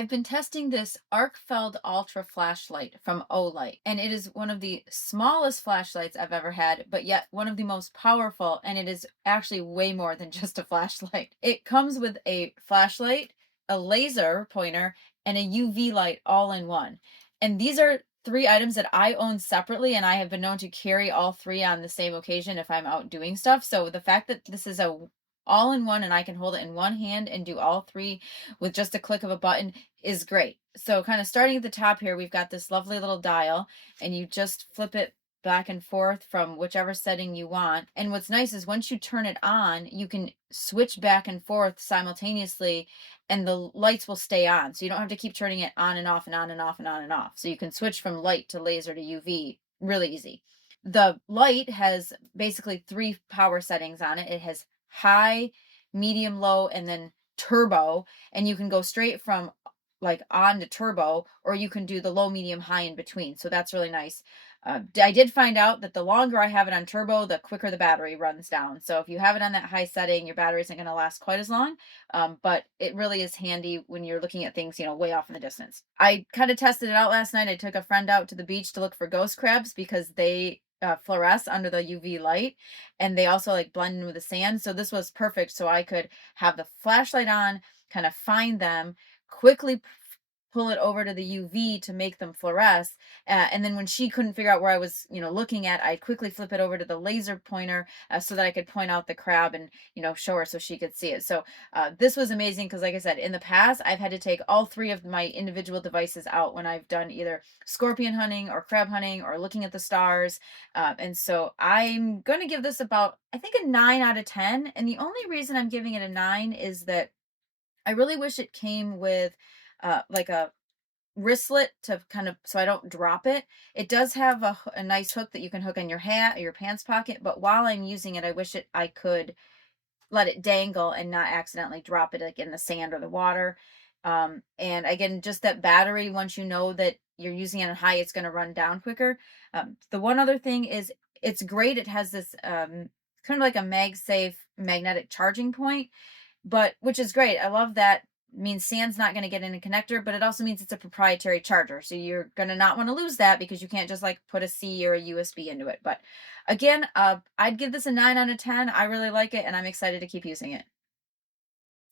I've been testing this Arcfeld Ultra flashlight from OLight, and it is one of the smallest flashlights I've ever had, but yet one of the most powerful, and it is actually way more than just a flashlight. It comes with a flashlight, a laser pointer, and a UV light all in one. And these are three items that I own separately, and I have been known to carry all three on the same occasion if I'm out doing stuff. So the fact that this is a all in one and I can hold it in one hand and do all three with just a click of a button is great. So kind of starting at the top here, we've got this lovely little dial and you just flip it back and forth from whichever setting you want. And what's nice is once you turn it on, you can switch back and forth simultaneously and the lights will stay on. So you don't have to keep turning it on and off and on and off and on and off. So you can switch from light to laser to UV really easy. The light has basically three power settings on it. It has high, medium, low, and then turbo, and you can go straight from like on to turbo, or you can do the low, medium, high in between. So that's really nice. I did find out that the longer I have it on turbo, the quicker the battery runs down. So if you have it on that high setting, your battery isn't going to last quite as long. But it really is handy when you're looking at things, way off in the distance. I kind of tested it out last night. I took a friend out to the beach to look for ghost crabs because they fluoresce under the UV light and they also like blend in with the sand. So this was perfect. So I could have the flashlight on, kind of find them, quickly pull it over to the UV to make them fluoresce. And then when she couldn't figure out where I was, looking at, I'd quickly flip it over to the laser pointer so that I could point out the crab and, show her so she could see it. So this was amazing because, like I said, in the past, I've had to take all three of my individual devices out when I've done either scorpion hunting or crab hunting or looking at the stars. And so I'm going to give this about, I think, a 9 out of 10. And the only reason I'm giving it a 9 is that I really wish it came with like a wristlet to kind of so I don't drop it. It does have a nice hook that you can hook in your hat or your pants pocket, but while I'm using it, I wish I could let it dangle and not accidentally drop it like in the sand or the water. And again, just that battery, once you know that you're using it on high, it's going to run down quicker. The one other thing is it's great. It has this kind of like a MagSafe magnetic charging point, but which is great. I love that. Means sand's not going to get in a connector, but it also means it's a proprietary charger. So you're going to not want to lose that because you can't just like put a C or a USB into it. But again, I'd give this a 9 out of 10. I really like it and I'm excited to keep using it.